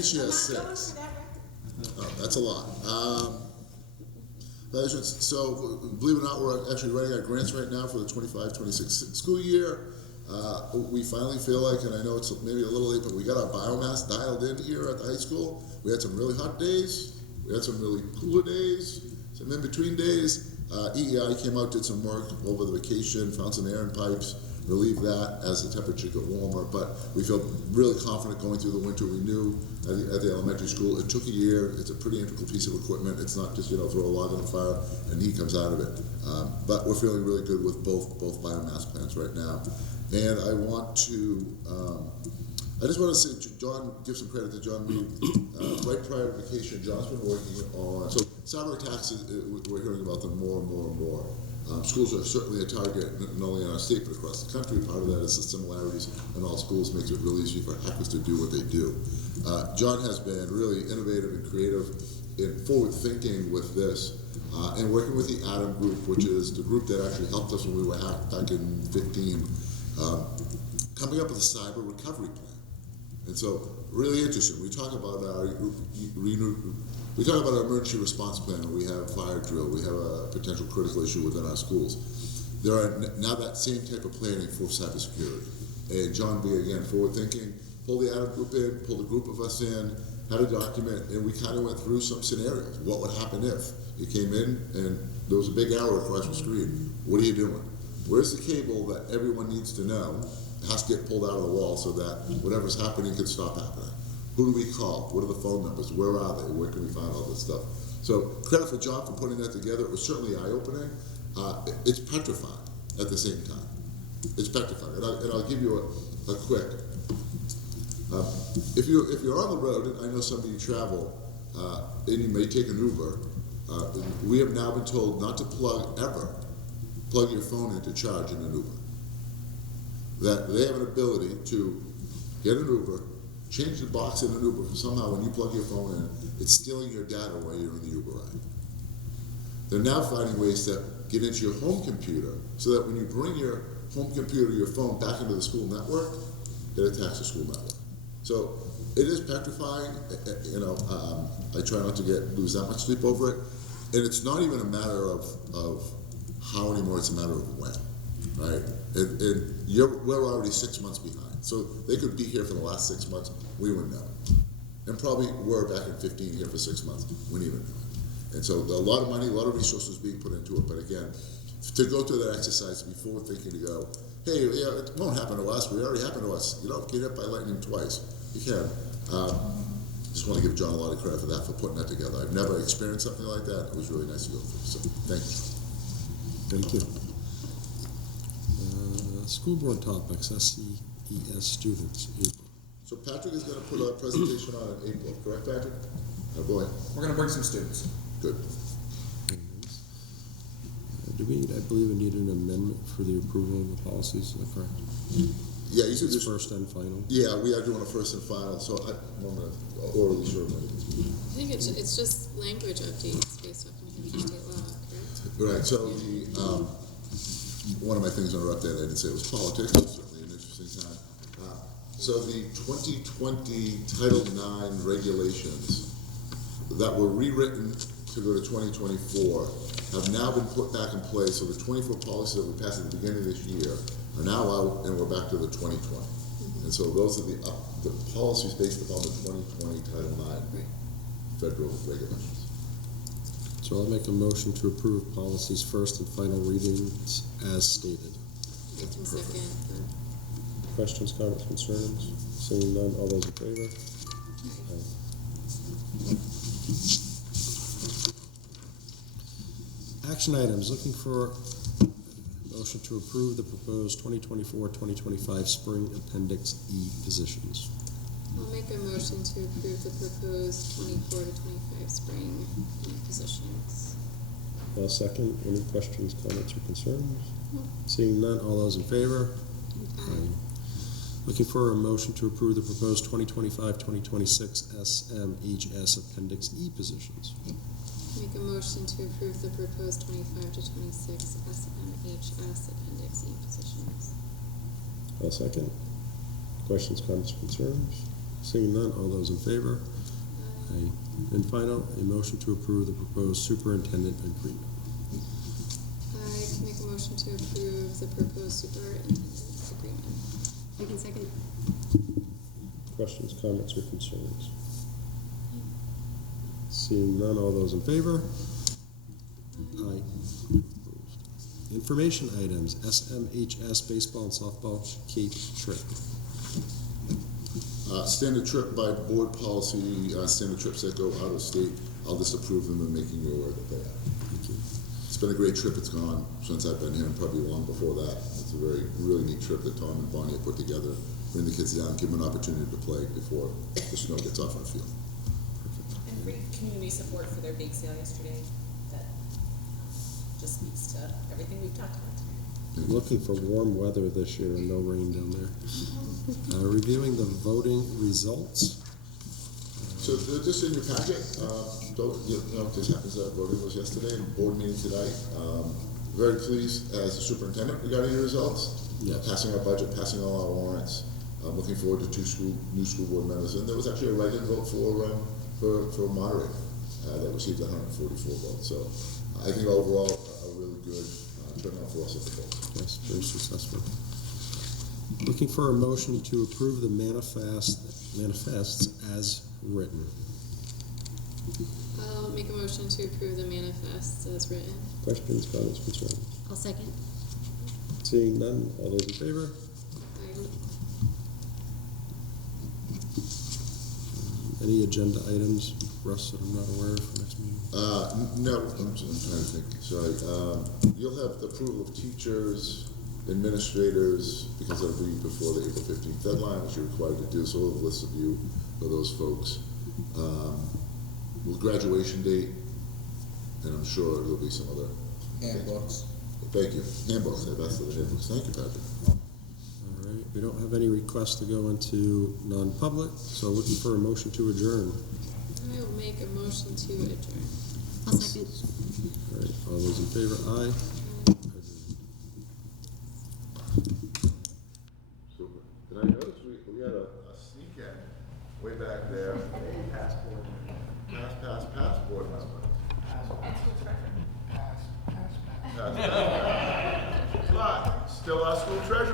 think she has I'm not going 6. for that record. Oh, that's a lot. So, believe it or not, we're actually writing our grants right now for the 25-26 school year. We finally feel like, and I know it's maybe a little late, but we got our biomass dialed in here at the high school. We had some really hot days. We had some really cooler days, some in-between days. EEI came out, did some work over the vacation, found some air in pipes, relieved that as the temperature got warmer. But we feel really confident going through the winter. We knew at the elementary school, it took a year. It's a pretty integral piece of equipment. It's not just, throw a log on the fire and heat comes out of it. But we're feeling really good with both biomass plants right now. And I want to, I just want to say, John, give some credit to John Reed. Right prior to vacation, John's been working on, so salary taxes, we're hearing about them more and more and more. Schools are certainly a target, not only in our state, but across the country. Part of that is the similarities in all schools makes it really easy for hackers to do what they do. John has been really innovative and creative and forward thinking with this, and working with the Adam Group, which is the group that actually helped us when we were hacked back in 15, coming up with a cyber recovery plan. And so, really interesting. We talk about our emergency response plan. We have fire drill. We have a potential critical issue within our schools. There are now that same type of planning for cybersecurity. And John B, again, forward thinking, pulled the Adam Group in, pulled a group of us in, had a document, and we kind of went through some scenarios. What would happen if you came in and there was a big error across the screen? What are you doing? Where's the cable that everyone needs to know? It has to get pulled out of the wall so that whatever's happening can stop happening. Who do we call? What are the phone numbers? Where are they? Where can we find all this stuff? So credit for John for putting that together. It was certainly eye-opening. It's petrifying at the same time. It's petrifying. And I'll give you a quick. If you're on the road, and I know some of you travel, and you may take an Uber, we have now been told not to plug your phone into charge in an Uber. That they have an ability to get an Uber, change the box in an Uber, because somehow when you plug your phone in, it's stealing your data while you're in the Uber ride. They're now finding ways to get into your home computer so that when you bring your home computer, your phone back into the school network, it attacks the school network. So it is petrifying. I try not to lose that much sleep over it. And it's not even a matter of how anymore, it's a matter of when, right? And we're already 6 months behind. So they could be here for the last 6 months, we wouldn't know. And probably were back in 15 here for 6 months, we didn't even know it. And so a lot of money, a lot of resources being put into it. But again, to go through that exercise, to be forward thinking, to go, hey, yeah, it won't happen to us. It already happened to us. You don't get hit by lightning twice. You can. Just want to give John a lot of credit for that, for putting that together. I've never experienced something like that. It was really nice to go through. So thank you. Thank you. School board topics, SCES students, April. So Patrick is going to put a presentation on in April, correct, Patrick? Oh boy. We're going to bring some students. Good. Do we, I believe we need an amendment for the approval of the policies, is that correct? Yeah, you said It's this first and final. Yeah, we are doing a first and final, so I'm going to orally sure. I think it's just language updates based off New Hampshire state law, correct? Right, so one of my things on our update, I didn't say it was politics, but certainly an interesting time. So the 2020 Title IX regulations that were rewritten to go to 2024 have now been put back in place. So the 24 policies that we passed at the beginning of this year are now out, and we're back to the 2020. And so those are the policies based upon the 2020 Title IX federal regulations. So I'll make a motion to approve policies first and final readings as stated. I can second. Questions, comments, concerns? Seeing none, all those in favor? Action items, looking for motion to approve the proposed 2024-2025 spring Appendix E positions. I'll make a motion to approve the proposed 24 to 25 spring positions. I'll second. Any questions, comments, or concerns? Seeing none, all those in favor? Aye. Looking for a motion to approve the proposed 2025-2026 SMHS Appendix E positions. Make a motion to approve the proposed 25 to 26 SMHS Appendix E positions. I'll second. Questions, comments, concerns? Seeing none, all those in favor? Aye. And final, a motion to approve the proposed superintendent agreement. I can make a motion to approve the proposed superintendent agreement. I can second. Questions, comments, or concerns? Seeing none, all those in favor? Aye. Opposed. Information items, SMHS baseball and softball Cape trip. Standard trip by board policy, standard trips that go out of state, I'll just approve them and making you aware that they are. Thank you. It's been a great trip, it's gone since I've been here, and probably long before that. It's a really neat trip that Tom and Bonnie have put together. Bring the kids down, give them an opportunity to play before the snow gets off on the field. And great community support for their bake sale yesterday. That just speaks to everything we've talked about today. I'm looking for warm weather this year and no rain down there. Reviewing the voting results. So just in your packet, this happens that voting was yesterday, board meeting tonight. Very pleased as the superintendent regarding the results. Yes. Passing our budget, passing all our warrants. Looking forward to two new school board members. And there was actually a write-in vote for moderator that received 144 votes. So I think overall a really good turnout for us at the polls. Yes, very successful. Looking for a motion to approve the manifests as written. I'll make a motion to approve the manifests as written. Questions, comments, concerns? I'll second. Seeing none, all those in favor? Any agenda items, Russ, that I'm not aware of for next meeting? No, I'm trying to think, sorry. You'll have the approval of teachers, administrators, because that'll be before the April 15th deadline, which you're required to do, so we'll have a list of you, of those folks. With graduation date, and I'm sure there'll be some other. Handbooks. Thank you. Handbooks, that's the handbooks. Thank you, Patrick. All right, we don't have any requests to go into non-public, so looking for a motion to adjourn. I will make a motion to adjourn. I'll second. All right, all those in favor, aye. Super. Did I notice we had a sneak in way back there? Passport. Passport number. But still our school treasurer.